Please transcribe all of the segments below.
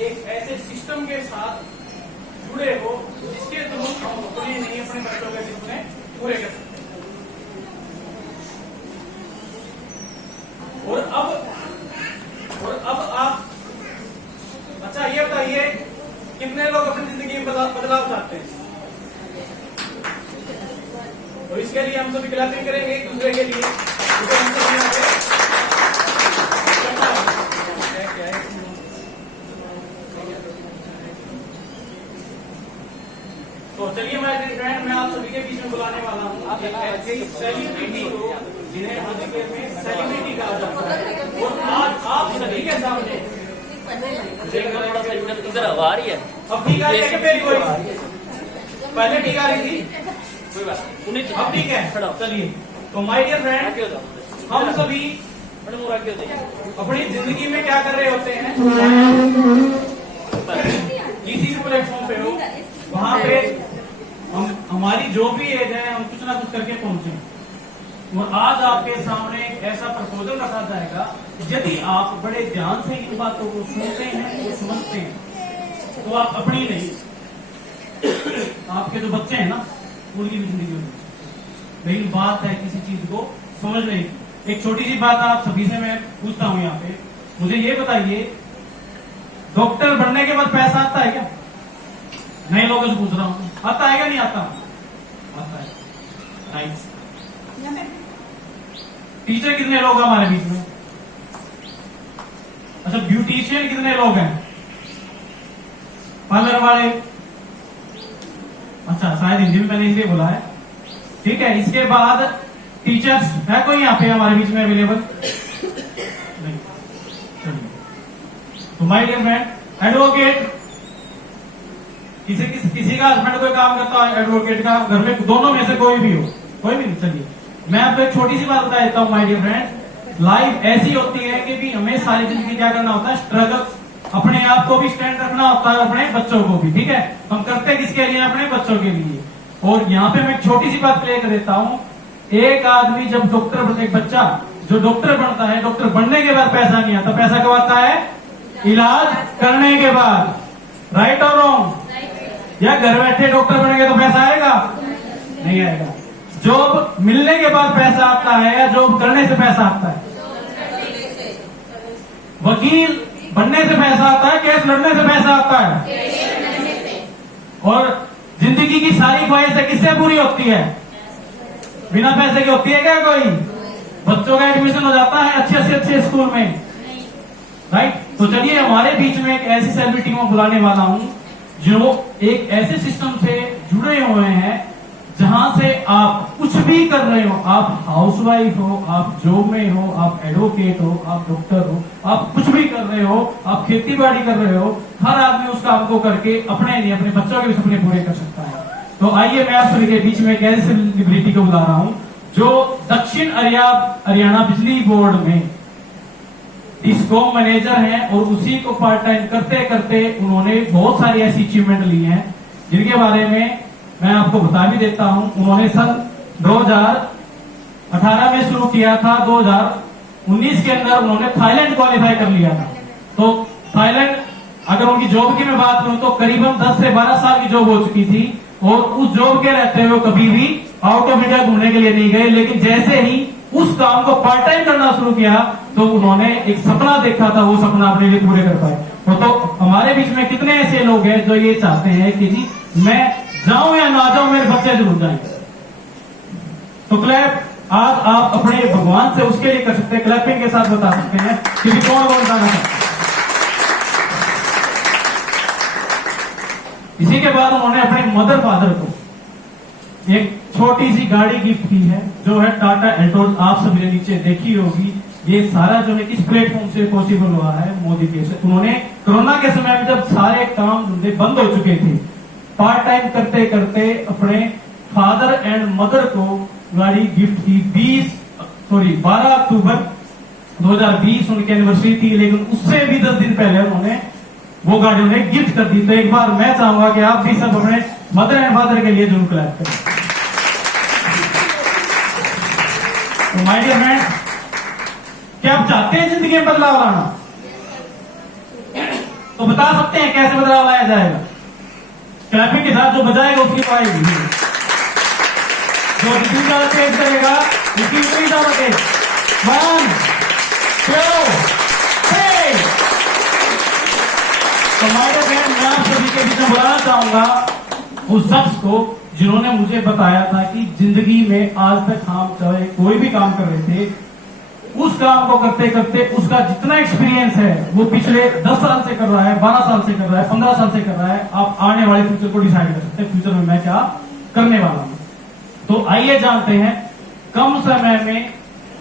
एक ऐसे सिस्टम के साथ जुड़े हो जिसके थ्रू हम अपने नहीं अपने बच्चों के सपने पूरे कर सकते हैं। और अब आप अच्छा ये बताइए कितने लोग अपनी जिंदगी में बदलाव चाहते हैं? तो इसके लिए हम सभी क्लैपिंग करेंगे एक दूसरे के लिए। तो चलिए मैं आप सभी के बीच में बुलाने वाला हूँ सेलिब्रिटी को, जिन्हें हिंदी में सेलिब्रिटी कहा जाता है। और आज आप सभी के सामने इधर आ रही है। अब ठीक आ रही है मेरी वॉइस? पहले ठीक आ रही थी, कोई बात नहीं। अब ठीक है। चलिए तो माय डियर फ्रेंड, हम सभी अपनी जिंदगी में क्या कर रहे होते हैं, किसी भी प्लेटफॉर्म पे हो वहां पे हमारी जो भी एज है हम कुछ ना कुछ करके पहुंचे। और आज आपके सामने एक ऐसा प्रपोजल रखा जाएगा, यदि आप बड़े ध्यान से इन बातों को सुनते हैं और समझते हैं तो आप अपनी नहीं, आपके जो बच्चे हैं ना उनकी भी जिंदगी में। लेकिन बात है किसी चीज को समझने की। एक छोटी सी बात आप सभी से मैं पूछता हूं यहाँ पे, मुझे ये बताइए डॉक्टर बनने के बाद पैसा आता है क्या? नए लोगों से पूछ रहा हूं, आता है क्या नहीं आता? आता है। नाइस। टीचर कितने लोग हैं हमारे बीच में? अच्छा, ब्यूटिशियन कितने लोग हैं? पार्लर वाले? अच्छा, शायद हिंदी में मैंने इसलिए बोला है। ठीक है, इसके बाद टीचर्स है कोई यहाँ पे हमारे बीच में अवेलेबल? नहीं। तो माय डियर फ्रेंड, एडवोकेट, किसी का हस्बैंड कोई काम करता है एडवोकेट का, घर में दोनों में से कोई भी हो, कोई भी नहीं। चलिए मैं आपको एक छोटी सी बात बता देता हूँ माय डियर फ्रेंड, लाइफ ऐसी होती है कि भी हमें सारी जिंदगी क्या करना होता है, स्ट्रगल, अपने आप को भी स्टैंड रखना होता है, अपने बच्चों को भी। ठीक है, हम करते किसके लिए? अपने बच्चों के लिए। और यहाँ पे मैं एक छोटी सी बात क्लियर कर देता हूँ, एक आदमी जब डॉक्टर, एक बच्चा जो डॉक्टर बनता है, डॉक्टर बनने के बाद पैसा नहीं आता, पैसा कब आता है? इलाज करने के बाद। राइट और रॉन्ग? या घर बैठे डॉक्टर बनेंगे तो पैसा आएगा? नहीं आएगा। जॉब मिलने के बाद पैसा आता है या जॉब करने से पैसा आता है? वकील बनने से पैसा आता है, केस लड़ने से पैसा आता है। और जिंदगी की सारी ख्वाहिशें किससे पूरी होती है? बिना पैसे की होती है क्या कोई? बच्चों का एडमिशन हो जाता है अच्छे स्कूल में। राइट। तो चलिए हमारे बीच में एक ऐसी सेलिब्रिटी को बुलाने वाला हूं जो एक ऐसे सिस्टम से जुड़े हुए हैं जहां से आप कुछ भी कर रहे हो, आप हाउसवाइफ हो, आप जॉब में हो, आप एडवोकेट हो, आप डॉक्टर हो, आप कुछ भी कर रहे हो, आप खेती बाड़ी कर रहे हो, हर आदमी उस काम को करके अपने नहीं अपने बच्चों के भी सपने पूरे कर सकता है। तो आइए मैं आप सभी के बीच में एक ऐसी सेलिब्रिटी को बुला रहा हूं जो दक्षिण हरियाणा बिजली बोर्ड में डिस्कॉम मैनेजर हैं और उसी को पार्ट टाइम करते करते उन्होंने बहुत सारी ऐसी अचीवमेंट ली हैं जिनके बारे में मैं आपको बता भी देता हूं। उन्होंने सन 2018 में शुरू किया था, 2019 के अंदर उन्होंने थाईलैंड क्वालिफाई कर लिया था। तो थाईलैंड, अगर उनकी जॉब की मैं बात करूं तो करीबन 10 से 12 साल की जॉब हो चुकी थी और उस जॉब के रहते हुए कभी भी आउट ऑफ इंडिया घूमने के लिए नहीं गए। लेकिन जैसे ही उस काम को पार्ट टाइम करना शुरू किया तो उन्होंने एक सपना देखा था, वो सपना अपने लिए पूरे कर पाए। तो हमारे बीच में कितने ऐसे लोग हैं जो ये चाहते हैं कि जी मैं जाऊं या ना जाऊं, मेरे बच्चे जरूर जाएंगे। तो क्लैप आज आप अपने भगवान से उसके लिए कर सकते हैं, क्लैपिंग के साथ बता सकते हैं कि कौन कौन जाना है। इसी के बाद उन्होंने अपने मदर फादर को एक छोटी सी गाड़ी गिफ्ट की है जो है टाटा एल्टोस। आप सभी ने नीचे देखी होगी। ये सारा जो है किस प्लेटफॉर्म से पॉसिबल हुआ है? मोदी के से। उन्होंने कोरोना के समय में जब सारे काम धंधे बंद हो चुके थे, पार्ट टाइम करते करते अपने फादर एंड मदर को गाड़ी गिफ्ट की। 12 अक्टूबर 2020 उनकी एनिवर्सरी थी, लेकिन उससे भी 10 दिन पहले उन्होंने वो गाड़ी उन्हें गिफ्ट कर दी। तो एक बार मैं चाहूंगा कि आप भी सब अपने मदर एंड फादर के लिए जरूर क्लैप करें। तो माय डियर फ्रेंड, क्या आप चाहते हैं जिंदगी में बदलाव लाना? तो बता सकते हैं कैसे बदलाव लाया जाएगा? क्लैपिंग के साथ जो बजाएगा उसकी तो आएगी, जो जितनी ज्यादा तेज करेगा उसकी उतनी ज्यादा तेज। 1 2 3। तो माय फ्रेंड, मैं आप सभी के बीच में बुलाना चाहूंगा उस शख्स को जिन्होंने मुझे बताया था कि जिंदगी में आज तक हम चाहे कोई भी काम कर रहे थे, उस काम को करते करते उसका जितना एक्सपीरियंस है वो पिछले 10 साल से कर रहा है, 12 साल से कर रहा है, 15 साल से कर रहा है। आप आने वाले फ्यूचर को डिसाइड कर सकते हैं, फ्यूचर में मैं क्या करने वाला हूं। तो आइए जानते हैं कम समय में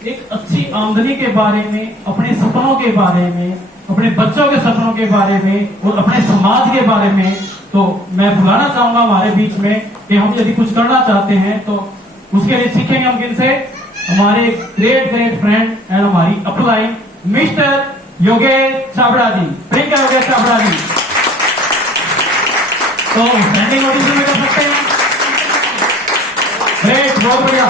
एक अच्छी आमदनी के बारे में, अपने सपनों के बारे में, अपने बच्चों के सपनों के बारे में और अपने समाज के बारे में। तो मैं बुलाना चाहूंगा हमारे बीच में कि हम यदि कुछ करना चाहते हैं तो उसके लिए सीखेंगे हम किनसे? हमारे ग्रेट फ्रेंड एंड हमारी अपलाइन मिस्टर योगेश छाबड़ा जी। प्रियंका योगेश छाबड़ा जी। तो स्टैंडिंग ऑडिशन में कर सकते हैं। ग्रेट, बहुत बढ़िया।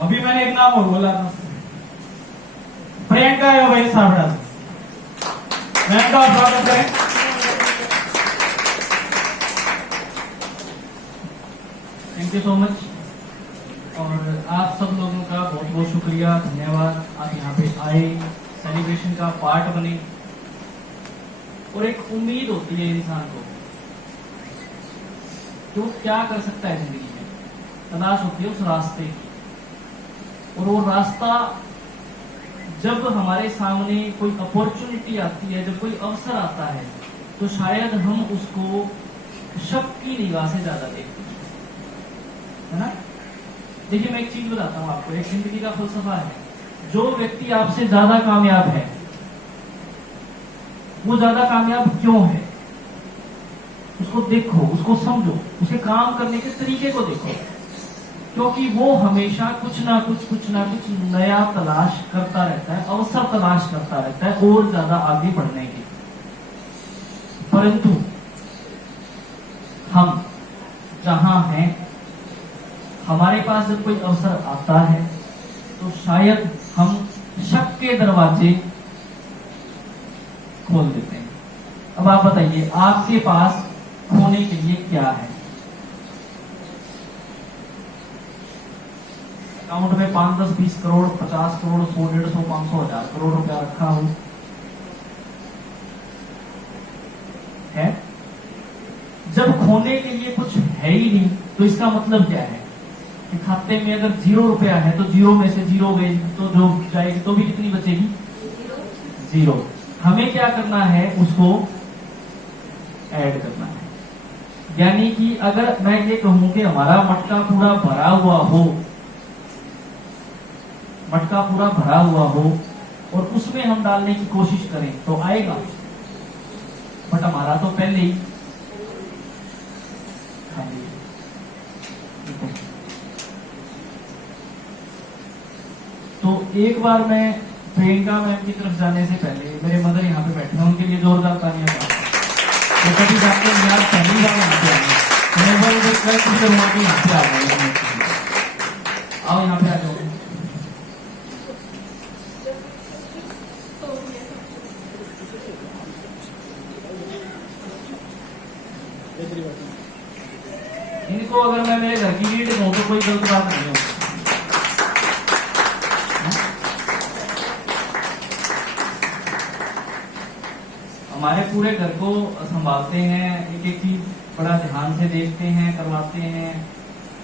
अभी मैंने एक नाम और बोला था, प्रियंका योगेश छाबड़ा जी। मैं का स्वागत करें। Thank you so much. और आप सब लोगों का बहुत बहुत शुक्रिया, धन्यवाद। आप यहाँ पे आए, सेलिब्रेशन का पार्ट बने। और एक उम्मीद होती है इंसान को कि वो क्या कर सकता है जिंदगी में, तलाश होती है उस रास्ते की। और वो रास्ता जब हमारे सामने कोई अपॉर्चुनिटी आती है, जब कोई अवसर आता है, तो शायद हम उसको शक की निगाह से ज्यादा देखते हैं, है ना? देखिए, मैं एक चीज बताता हूं आपको, एक जिंदगी का फलसफा है। जो व्यक्ति आपसे ज्यादा कामयाब है, वो ज्यादा कामयाब क्यों है? उसको देखो, उसको समझो, उसके काम करने के तरीके को देखो, क्योंकि वो हमेशा कुछ ना कुछ नया तलाश करता रहता है, अवसर तलाश करता रहता है और ज्यादा आगे बढ़ने की। परंतु हम जहां हैं, हमारे पास जब कोई अवसर आता है तो शायद हम शक के दरवाजे खोल देते हैं। अब आप बताइए, आपके पास खोने के लिए क्या है? अकाउंट में 5, 10, 20 करोड़, 50 करोड़, 100, 150, 500, 1000 करोड़ रुपया रखा हो है? जब खोने के लिए कुछ है ही नहीं, तो इसका मतलब क्या है कि खाते में अगर 0 रुपया है तो 0 में से 0 गई तो जो जाएगी तो भी कितनी बचेगी? 0। हमें क्या करना है? उसको ऐड करना है। यानी कि अगर मैं ये कहूं कि हमारा मटका पूरा भरा हुआ हो, मटका पूरा भरा हुआ हो और उसमें हम डालने की कोशिश करें तो आएगा, बट हमारा तो पहले ही खाली। तो एक बार मैं प्रियंका मैम की तरफ जाने से पहले, मेरे मदर यहाँ पे बैठे हैं, उनके लिए जोरदार तालियां बजाएं। तो कभी जाते हैं यार, पहली बार यहाँ पे आए, मैं बार रिक्वेस्ट भी करूंगा कि यहाँ पे आ जाए। आओ यहाँ पे आ जाओ। इनको अगर मैं मेरे घर की रीड कहूं तो कोई गलत बात नहीं होगी। हमारे पूरे घर को संभालते हैं, एक एक चीज बड़ा ध्यान से देखते हैं, करवाते हैं,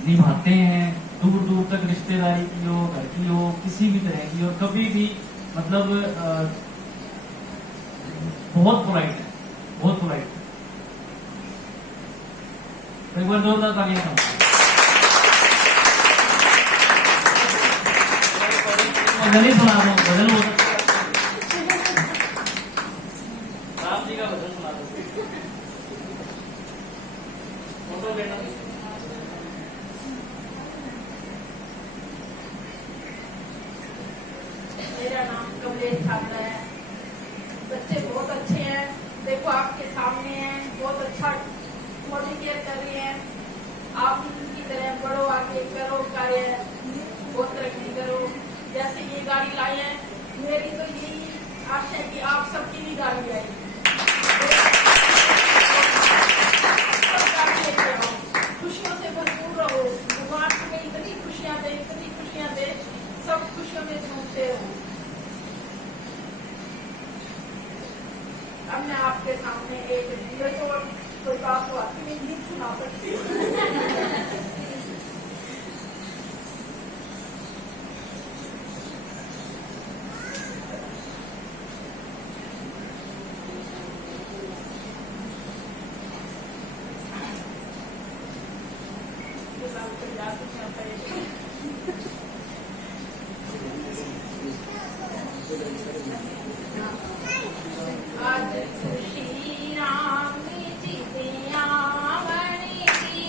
निभाते हैं, दूर दूर तक रिश्तेदारी की हो, घर की हो, किसी भी तरह की हो, कभी भी मतलब बहुत पोलाइट है, बहुत पोलाइट है। एक बार जोरदार तालियां था। भजन ही सुना दो, भजन हो सकता है, राम जी का भजन सुना दो। फोटो लेना। मेरा नाम कमलेश छाबड़ा है। बच्चे बहुत अच्छे हैं, देखो आपके सामने हैं, बहुत अच्छा बॉडी केयर कर रही है। आप इनकी की तरह बढ़ो, आगे करो कार्य, बहुत तरक्की करो। जैसे ये गाड़ी लाई है, मेरी तो यही आशा है कि आप सबकी भी गाड़ी आएगी, सब गाड़ी लेके आओ, खुशियों से भरपूर रहो, भगवान तुम्हें इतनी खुशियां दे, इतनी खुशियां दे, सब खुशियों में झूमते रहो। अब मैं आपके सामने एक वीडियो और कोई बात तो आपकी मैं गीत सुना सकती हूँ। आज श्री राम जी दे आवण की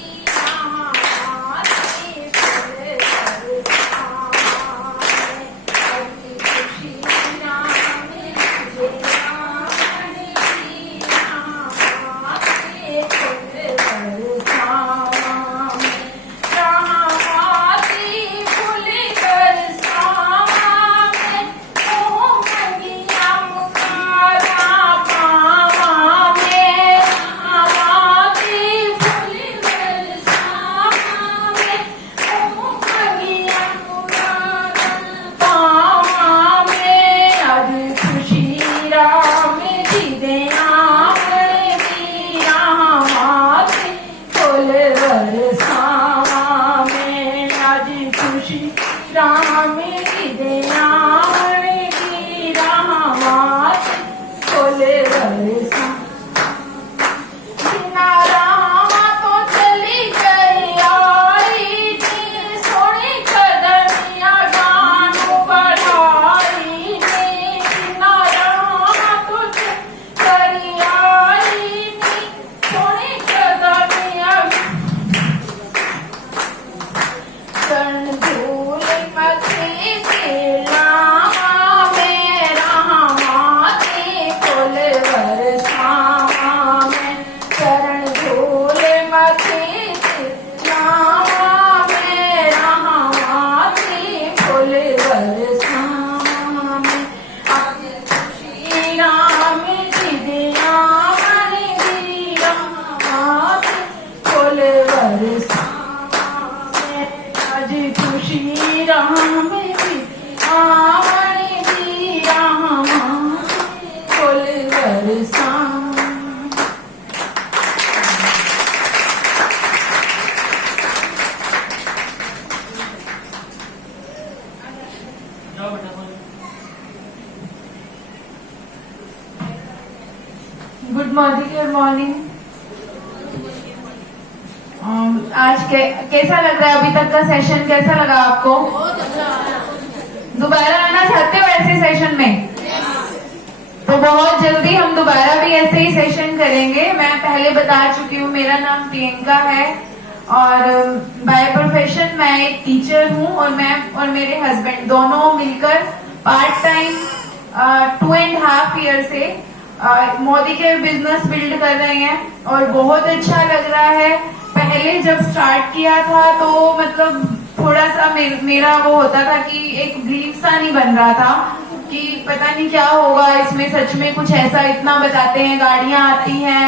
गुड मॉर्निंग। आज कैसा लग रहा है? अभी तक का सेशन कैसा लगा आपको? बहुत अच्छा। दोबारा आना चाहते हो ऐसे सेशन में? तो बहुत जल्दी हम दोबारा भी ऐसे ही सेशन करेंगे। मैं पहले बता चुकी हूँ, मेरा नाम प्रियंका है और बाय प्रोफेशन मैं एक टीचर हूँ और मैं और मेरे हस्बैंड दोनों मिलकर पार्ट टाइम 2.5 ईयर से मोदी के बिजनेस बिल्ड कर रहे हैं और बहुत अच्छा लग रहा है। पहले जब स्टार्ट किया था तो मतलब थोड़ा सा मेरा वो होता था कि एक बिलीव सा नहीं बन रहा था कि पता नहीं क्या होगा इसमें, सच में कुछ ऐसा इतना बताते हैं, गाड़ियां आती हैं,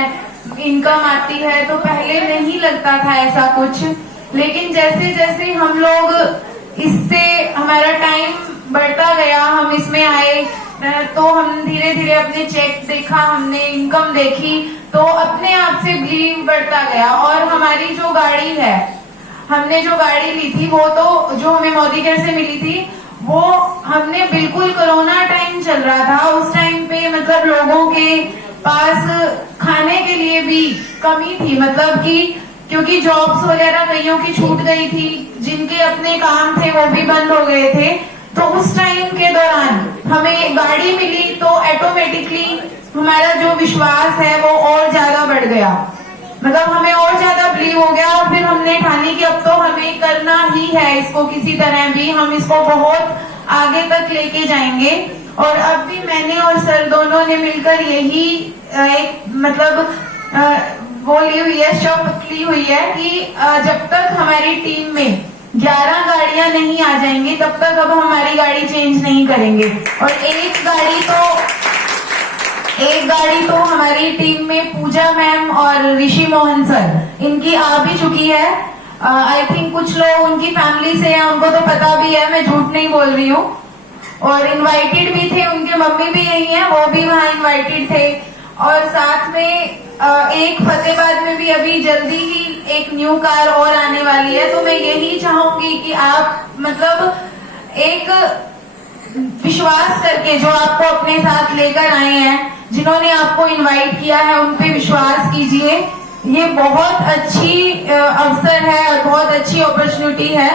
इनकम आती है, तो पहले नहीं लगता था ऐसा कुछ। लेकिन जैसे जैसे हम लोग इससे हमारा टाइम बढ़ता गया, हम इसमें आए तो हम धीरे धीरे अपने चेक देखा, हमने इनकम देखी तो अपने आप से बिलीव बढ़ता गया। और हमारी जो गाड़ी है, हमने जो गाड़ी ली थी वो तो जो हमें मोदी केयर से मिली थी वो हमने बिल्कुल कोरोना टाइम चल रहा था, उस टाइम पे मतलब लोगों के पास खाने के लिए भी कमी थी, मतलब कि क्योंकि जॉब्स वगैरह कईयों की छूट गई थी, जिनके अपने काम थे वो भी बंद हो गए थे। तो उस टाइम के दौरान हमें गाड़ी मिली तो ऑटोमेटिकली हमारा जो विश्वास है वो और ज्यादा बढ़ गया, मतलब हमें और ज्यादा बिलीव हो गया। और फिर हमने ठानी कि अब तो हमें करना ही है इसको, किसी तरह भी हम इसको बहुत आगे तक लेके जाएंगे। और अब भी मैंने और सर दोनों ने मिलकर यही एक मतलब वो ली हुई है, शर्त ली हुई है कि जब तक हमारी टीम में 11 गाड़ियां नहीं आ जाएंगी तब तक अब हमारी गाड़ी चेंज नहीं करेंगे। और एक गाड़ी तो हमारी टीम में पूजा मैम और ऋषि मोहन सर, इनकी आ भी चुकी है। आई थिंक कुछ लोग उनकी फैमिली से हैं, उनको तो पता भी है, मैं झूठ नहीं बोल रही हूँ। और इनवाइटेड भी थे, उनके मम्मी भी यही है, वो भी वहाँ इनवाइटेड थे। और साथ में एक फतेहाबाद में भी अभी जल्दी ही एक न्यू कार और आने वाली है। तो मैं यही चाहूंगी कि आप मतलब एक विश्वास करके, जो आपको अपने साथ लेकर आए हैं, जिन्होंने आपको इनवाइट किया है, उन पे विश्वास कीजिए। ये बहुत अच्छी अवसर है और बहुत अच्छी अपॉर्चुनिटी है।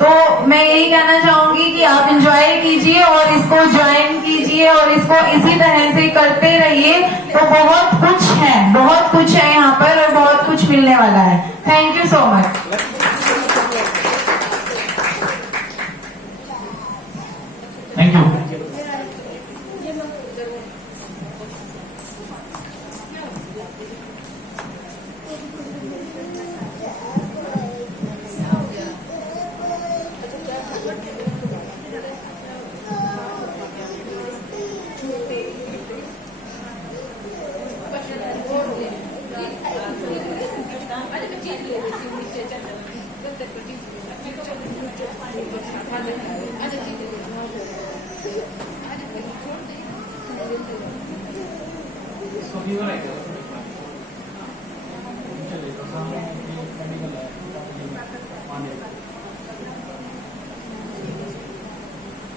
तो मैं यही कहना चाहूंगी कि आप एंजॉय कीजिए और इसको ज्वाइन कीजिए और इसको इसी तरह से करते रहिए। तो बहुत कुछ है यहाँ पर और बहुत कुछ मिलने वाला है। Thank you so much. Thank you.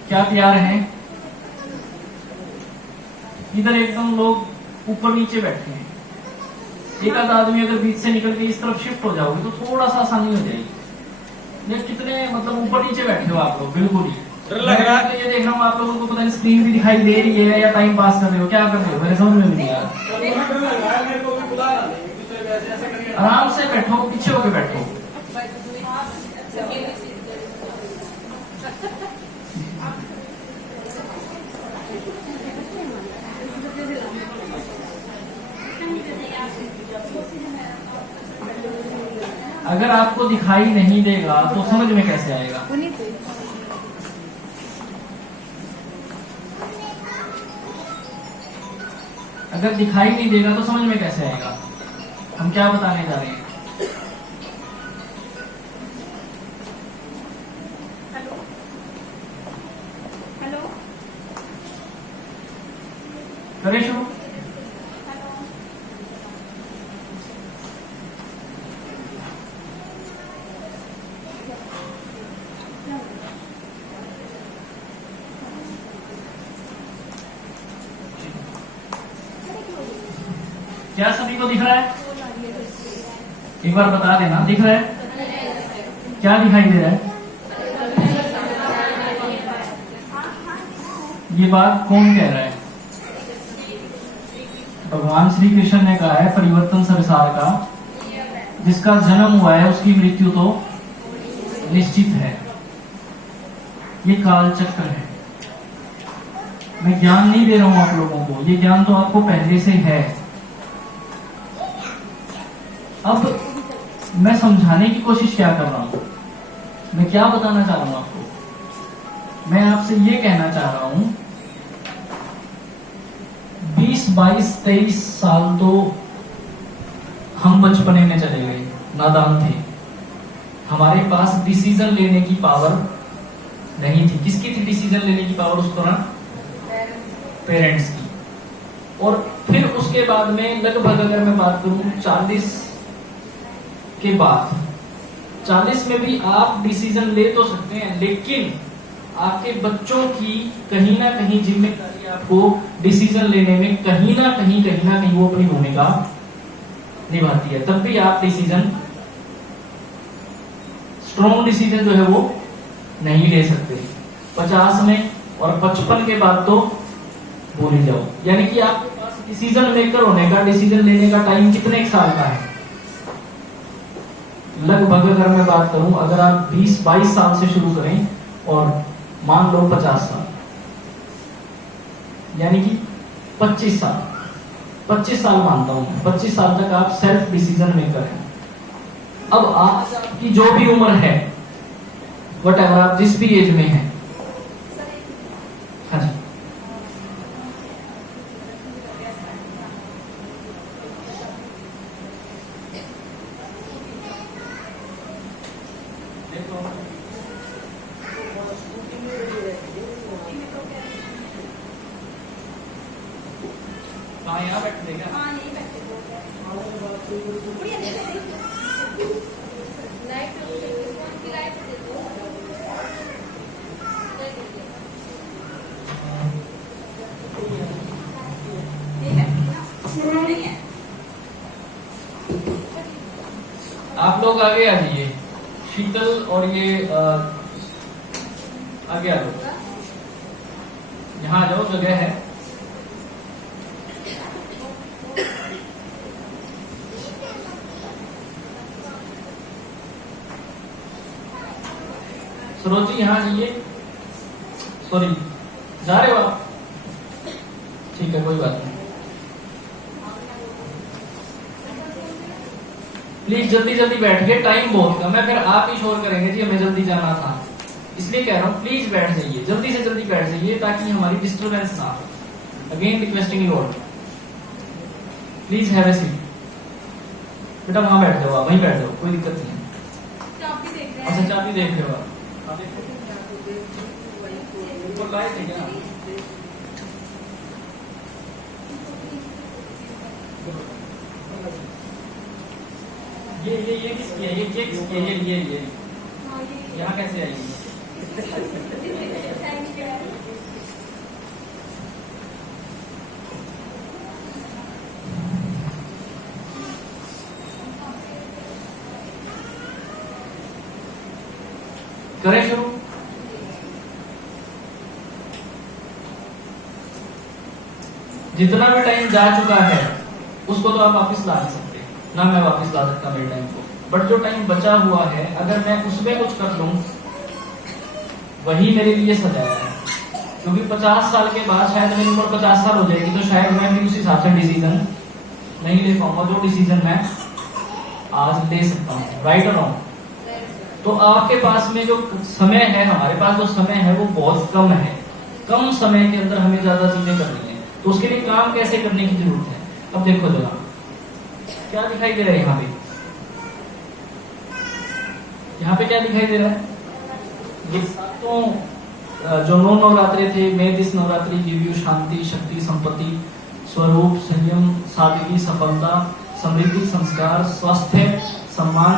क्या तैयार हैं? इधर एकदम लोग ऊपर नीचे बैठे हैं। एक आध आदमी अगर बीच से निकल के इस तरफ शिफ्ट हो जाओगे तो थोड़ा सा आसानी हो जाएगी। ये कितने मतलब ऊपर नीचे बैठे हो आप लोग? बिल्कुल ही डर लग रहा है। ये देख रहा हूँ आप लोगों को पता नहीं स्क्रीन भी दिखाई दे रही है या टाइम पास कर रहे हो, क्या कर रहे हो, मेरे समझ में नहीं आ रहा। आराम से बैठो, पीछे होके बैठो। अगर आपको दिखाई नहीं देगा तो समझ में कैसे आएगा? अगर दिखाई नहीं देगा तो समझ में कैसे आएगा? हम क्या बताने जा रहे हैं? हेलो करें शुरू? क्या सभी को दिख रहा है? एक बार बता देना, दिख रहा है? क्या दिखाई दे रहा है? ये बात कौन कह रहा है? भगवान श्री कृष्ण ने कहा है परिवर्तन संसार का, जिसका जन्म हुआ है उसकी मृत्यु तो निश्चित है। ये काल चक्र है। मैं ज्ञान नहीं दे रहा हूं आप लोगों को, ये ज्ञान तो आपको पहले से है। अब मैं समझाने की कोशिश क्या कर रहा हूं, मैं क्या बताना चाह रहा हूं आपको? मैं आपसे ये कहना चाह रहा हूं 20, 22, 23 साल तो हम बचपने में चले गए, नादान थे। हमारे पास डिसीजन लेने की पावर नहीं थी। किसकी थी डिसीजन लेने की पावर उस दौरान? पेरेंट्स की। और फिर उसके बाद में लगभग अगर मैं बात करूं 40 के बाद, 40 में भी आप डिसीजन ले तो सकते हैं, लेकिन आपके बच्चों की कहीं ना कहीं जिम्मेदारी आपको डिसीजन लेने में कहीं ना कहीं वो अपनी भूमिका निभाती है। तब भी आप डिसीजन, स्ट्रॉन्ग डिसीजन जो है वो नहीं ले सकते। 50 में और 55 के बाद तो भूल ही जाओ। यानी कि आपके पास डिसीजन मेकर होने का, डिसीजन लेने का टाइम कितने साल का है? लगभग अगर मैं बात करूं, अगर आप 20-22 साल से शुरू करें और मान लो 50 साल, यानी कि 25 साल। 25 साल मानता हूं, 25 साल तक आप सेल्फ डिसीजन मेकर हैं। अब आपकी जो भी उम्र है, वट एवर आप जिस भी एज में हैं, हाँ जी, कहाँ यहाँ बैठ देगा? हाँ यही बैठे बढ़िया नहीं है। आप लोग आगे आ जाइए, शीतल और ये आगे आ जाओ, यहाँ आ जाओ, जगह है। सरोज जी यहाँ जाइए, सॉरी जा रहे हो आप? ठीक है, कोई बात नहीं। प्लीज जल्दी जल्दी बैठिए, टाइम बहुत कम है, फिर आप ही शोर करेंगे जी हमें जल्दी जाना था, इसलिए कह रहा हूँ प्लीज बैठ जाइए, जल्दी से जल्दी बैठ जाइए ताकि हमारी डिस्टर्बेंस ना हो। Again requesting you all, please have a seat. बेटा वहां बैठ जाओ, आप वहीं बैठ जाओ, कोई दिक्कत नहीं है। अच्छा चाबी देख रहे हो आप? ऊपर लाइट है क्या? ये किसकी है? ये किसकी है? ये यहाँ कैसे आएगी? करें शुरू? जितना भी टाइम जा चुका है उसको तो आप वापस ला नहीं सकते, ना मैं वापस ला सकता मेरे टाइम को, बट जो टाइम बचा हुआ है अगर मैं उसमें कुछ कर लूं वही मेरे लिए सजाया है। क्योंकि 50 साल के बाद शायद मेरी उम्र 50 साल हो जाएगी, तो शायद मैं भी उस हिसाब से डिसीजन नहीं ले पाऊंगा जो डिसीजन मैं आज ले सकता हूँ, राइट और रॉन्ग। तो आपके पास में जो समय है, हमारे पास जो समय है वो बहुत कम है, कम समय के अंदर हमें ज्यादा चीजें करनी है, तो उसके लिए काम कैसे करने की जरूरत है। अब देखो जरा क्या दिखाई दे रहा है यहाँ पे, यहाँ पे क्या दिखाई दे रहा है? ये सातों जो 9 नवरात्रे थे, मैं दिस नवरात्रि गिव यू शांति, शक्ति, संपत्ति, स्वरूप, संयम, सादगी, सफलता, समृद्धि, संस्कार, स्वास्थ्य, सम्मान,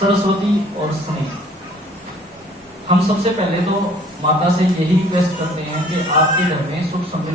सरस्वती और स्नेह। हम सबसे पहले तो माता से यही रिक्वेस्ट करते हैं कि आपके घर में सुख समृद्धि